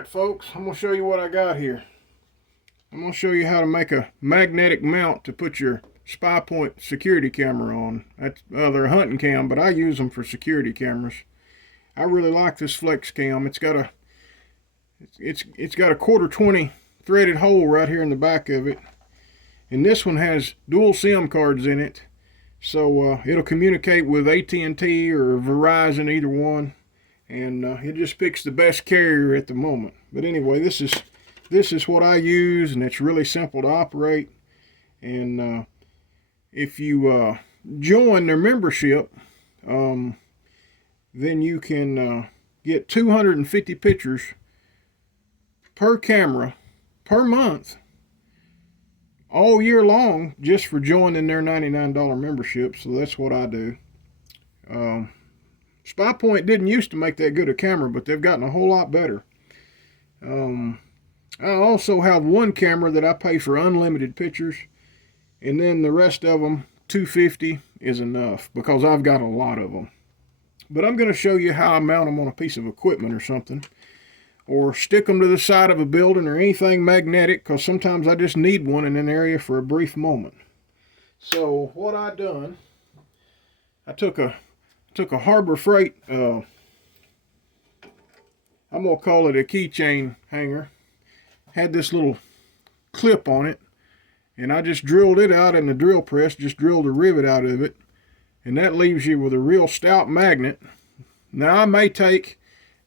Alright folks, I'm going to show you what I got here. I'm going to show you how to make a magnetic mount to put your spypoint security camera on. They're a hunting cam, but I use them for security cameras. I really like this flex cam. It's got a 1/4 threaded hole right here in the back of it. And this one has dual SIM cards in it. So it'll communicate with AT&T or Verizon, either one. And it just picks the best carrier at the moment. But anyway, this is what I use, and it's really simple to operate. And if you join their membership, then you can get 250 pictures per camera per month all year long, just for joining their $99 membership. So that's what I do. SpyPoint didn't used to make that good a camera, but they've gotten a whole lot better. I also have one camera that I pay for unlimited pictures, and then the rest of them, 250 is enough, because I've got a lot of them. But I'm going to show you how I mount them on a piece of equipment or something, or stick them to the side of a building or anything magnetic, because sometimes I just need one in an area for a brief moment. So what I done, I took a Harbor Freight, I'm going to call it a keychain hanger. Had this little clip on it, and I just drilled it out in the drill press, just drilled a rivet out of it, and that leaves you with a real stout magnet. Now I may take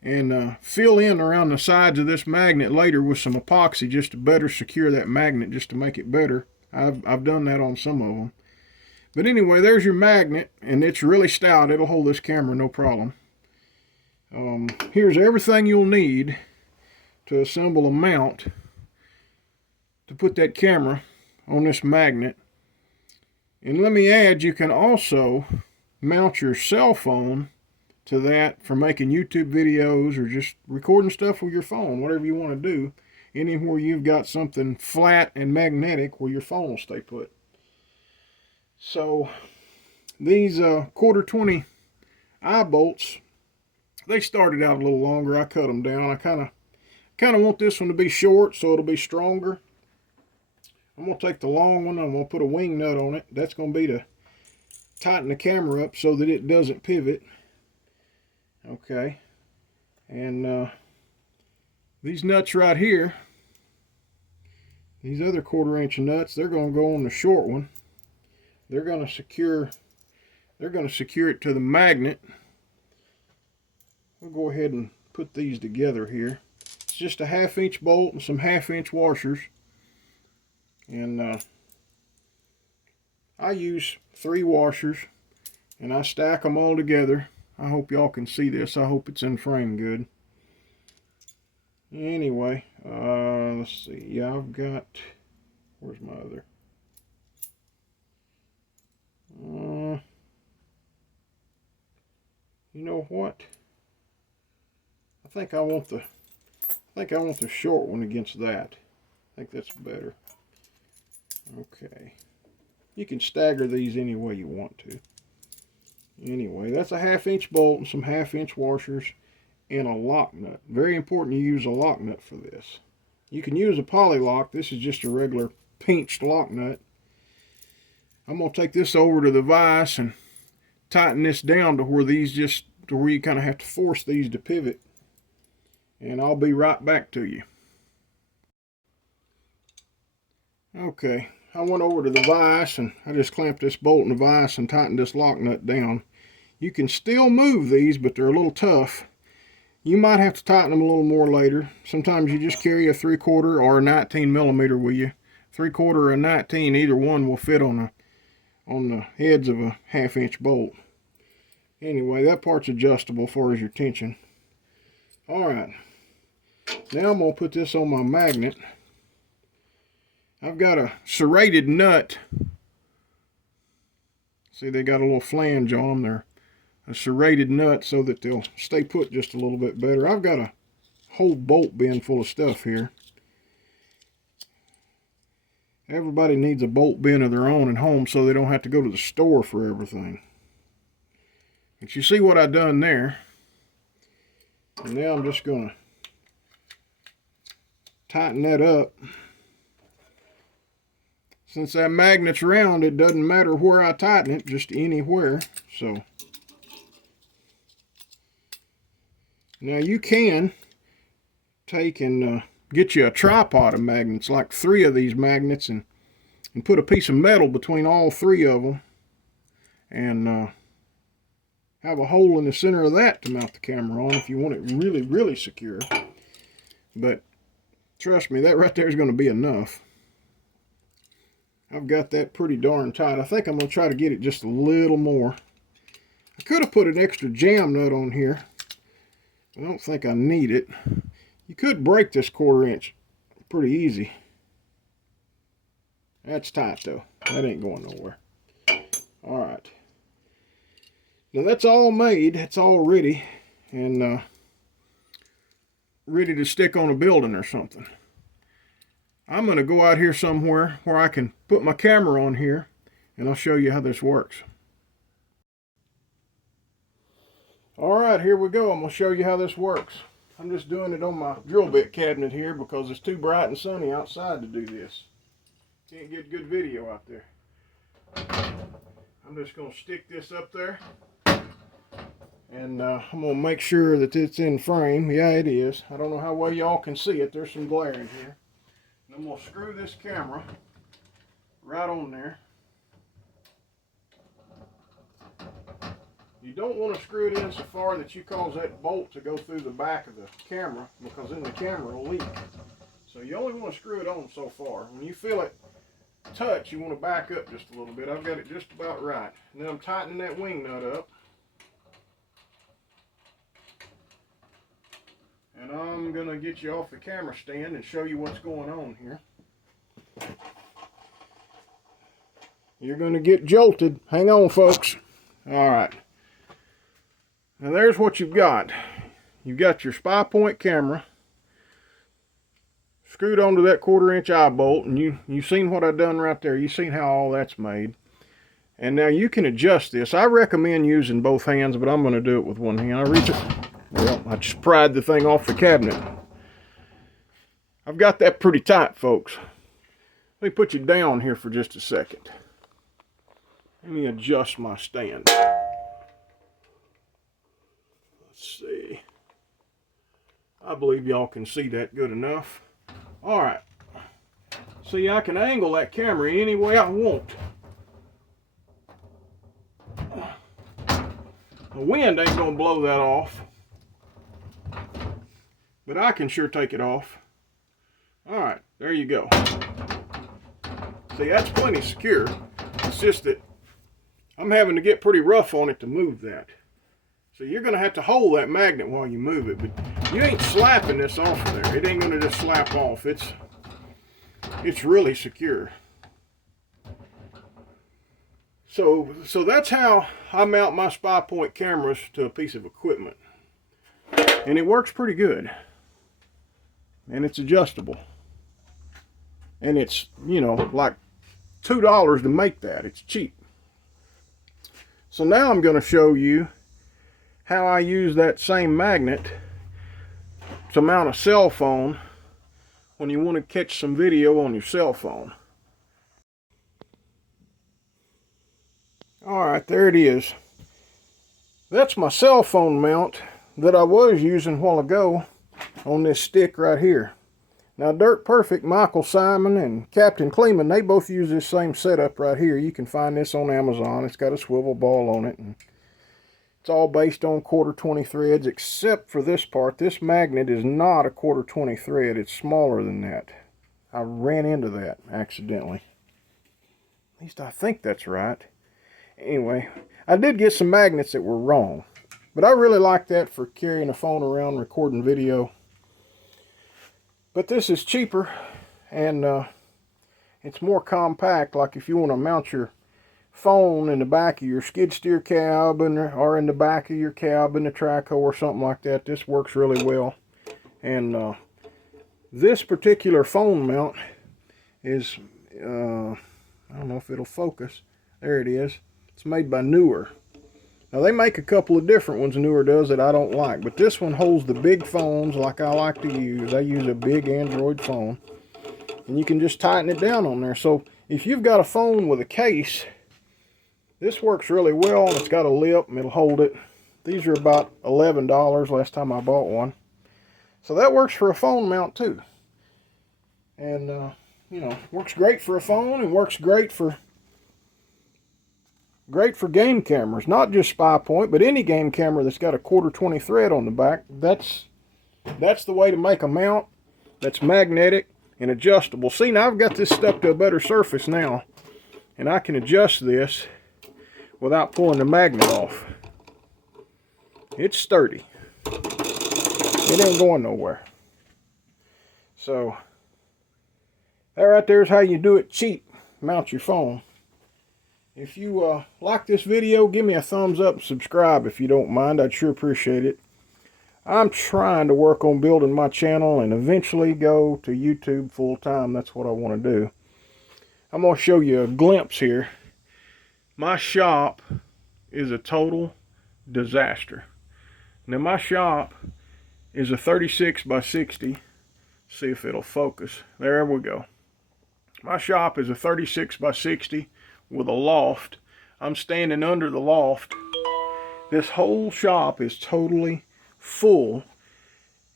and fill in around the sides of this magnet later with some epoxy just to better secure that magnet, just to make it better. I've done that on some of them. But anyway, there's your magnet, and it's really stout. It'll hold this camera no problem. Here's everything you'll need to assemble a mount to put that camera on this magnet. And let me add, you can also mount your cell phone to that for making YouTube videos or just recording stuff with your phone, whatever you want to do, anywhere you've got something flat and magnetic where your phone will stay put. So these 1/4 eye bolts, they started out a little longer. I cut them down. I kind of want this one to be short so it'll be stronger. I'm going to take the long one, I'm going to put a wing nut on it. That's going to be to tighten the camera up so that it doesn't pivot. Okay. And these nuts right here, these other 1/4 inch nuts, they're going to go on the short one. They're going to secure it to the magnet. We'll go ahead and put these together here. It's just a 1/2 inch bolt and some 1/2 inch washers. And I use 3 washers, and I stack them all together. I hope y'all can see this. I hope it's in frame good. Anyway, let's see. Yeah, I've got, where's my other? You know what? I think I want the short one against that. I think that's better. Okay. You can stagger these any way you want to. Anyway, that's a 1/2 inch bolt and some 1/2 inch washers and a lock nut. Very important you use a lock nut for this. You can use a poly lock. This is just a regular pinched lock nut. I'm going to take this over to the vise and tighten this down to where you kind of have to force these to pivot. And I'll be right back to you. Okay, I went over to the vise and I just clamped this bolt in the vise and tightened this lock nut down. You can still move these, but they're a little tough. You might have to tighten them a little more later. Sometimes you just carry a 3/4 or a 19 millimeter with you. 3/4 or a 19, either one will fit on the heads of a 1/2 inch bolt. Anyway, that part's adjustable as far as your tension. Alright, now I'm going to put this on my magnet. I've got a serrated nut. See, they got a little flange on them. They're a serrated nut so that they'll stay put just a little bit better. I've got a whole bolt bin full of stuff here. Everybody needs a bolt bin of their own at home so they don't have to go to the store for everything. But you see what I done there. And now I'm just going to tighten that up. Since that magnet's round, it doesn't matter where I tighten it, just anywhere. So now you can take and get you a tripod of magnets, like 3 of these magnets, and put a piece of metal between all 3 of them, and have a hole in the center of that to mount the camera on if you want it really, really secure. But trust me, that right there is going to be enough. I've got that pretty darn tight. I think I'm going to try to get it just a little more. I could have put an extra jam nut on here. I don't think I need it. You could break this 1/4 inch pretty easy. That's tight though. That ain't going nowhere. Alright. Now that's all made. It's all ready. And ready to stick on a building or something. I'm going to go out here somewhere where I can put my camera on here, and I'll show you how this works. Alright, here we go. I'm going to show you how this works. I'm just doing it on my drill bit cabinet here because it's too bright and sunny outside to do this. Can't get good video out there. I'm just going to stick this up there, and I'm going to make sure that it's in frame. Yeah, it is. I don't know how well y'all can see it. There's some glare in here. I'm going to screw this camera right on there. You don't want to screw it in so far that you cause that bolt to go through the back of the camera, because then the camera will leak. So you only want to screw it on so far. When you feel it touch, you want to back up just a little bit. I've got it just about right. And then I'm tightening that wing nut up. And I'm going to get you off the camera stand and show you what's going on here. You're going to get jolted. Hang on, folks. Alright. Now there's what you've got. You've got your spypoint camera screwed onto that 1/4 inch eye bolt, and you've seen what I've done right there. You've seen how all that's made. And now you can adjust this. I recommend using both hands, but I'm going to do it with one hand. I reach it. Well, I just pried the thing off the cabinet. I've got that pretty tight, folks. Let me put you down here for just a second. Let me adjust my stand. Let's see. I believe y'all can see that good enough. Alright. See, I can angle that camera any way I want. The wind ain't going to blow that off. But I can sure take it off. Alright, there you go. See, that's plenty secure. It's just that I'm having to get pretty rough on it to move that. So you're going to have to hold that magnet while you move it. But you ain't slapping this off of there. It ain't going to just slap off. It's really secure. So that's how I mount my spypoint cameras to a piece of equipment. And it works pretty good. And it's adjustable. And it's, you know, like $2 to make that. It's cheap. So now I'm going to show you how I use that same magnet to mount a cell phone when you want to catch some video on your cell phone. Alright, there it is. That's my cell phone mount that I was using a while ago on this stick right here. Now Dirt Perfect, Michael Simon, and Captain Kleeman, they both use this same setup right here. You can find this on Amazon. It's got a swivel ball on it, and it's all based on 1/4 threads, except for this part. This magnet is not a 1/4 thread. It's smaller than that. I ran into that accidentally. At least I think that's right. Anyway, I did get some magnets that were wrong, but I really like that for carrying a phone around, recording video. But this is cheaper, and it's more compact. Like if you want to mount your phone in the back of your skid steer cab, or in the back of your cab in the Traco or something like that, this works really well. And this particular phone mount is, I don't know if it'll focus. There it is. It's made by Newer. Now they make a couple of different ones, Newer does, that I don't like, but this one holds the big phones like I like to use. I use a big Android phone, and you can just tighten it down on there. So if you've got a phone with a case, this works really well. It's got a lip and it'll hold it. These are about $11 last time I bought one. So that works for a phone mount too. And, you know, works great for a phone and works great for game cameras. Not just SpyPoint, but any game camera that's got a 1/4 thread on the back. That's the way to make a mount that's magnetic and adjustable. See, now I've got this stuck to a better surface now, and I can adjust this without pulling the magnet off. It's sturdy. It ain't going nowhere. So that right there is how you do it cheap. Mount your phone. If you like this video, give me a thumbs up and subscribe if you don't mind. I'd sure appreciate it. I'm trying to work on building my channel and eventually go to YouTube full time. That's what I want to do. I'm going to show you a glimpse here. My shop is a total disaster. Now my shop is a 36 by 60. See if it'll focus. There we go. My shop is a 36 by 60 with a loft. I'm standing under the loft. This whole shop is totally full,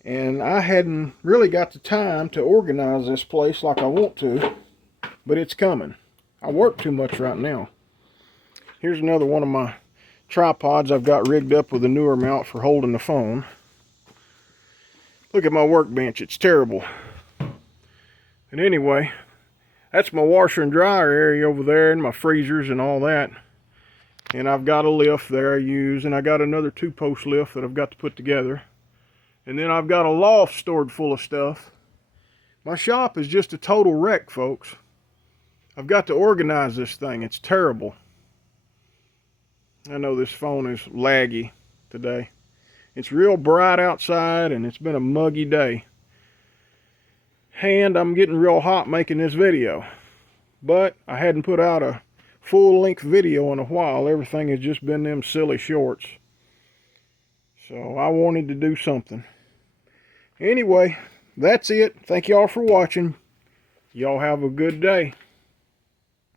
and I hadn't really got the time to organize this place like I want to, but it's coming. I work too much right now. Here's another one of my tripods I've got rigged up with a Newer mount for holding the phone. Look at my workbench, it's terrible. And anyway, that's my washer and dryer area over there, and my freezers and all that. And I've got a lift there I use, and I got another 2-post lift that I've got to put together. And then I've got a loft stored full of stuff. My shop is just a total wreck, folks. I've got to organize this thing. It's terrible. I know this phone is laggy today. It's real bright outside, and it's been a muggy day. And I'm getting real hot making this video. But I hadn't put out a full-length video in a while. Everything has just been them silly shorts. So I wanted to do something. Anyway, that's it. Thank y'all for watching. Y'all have a good day.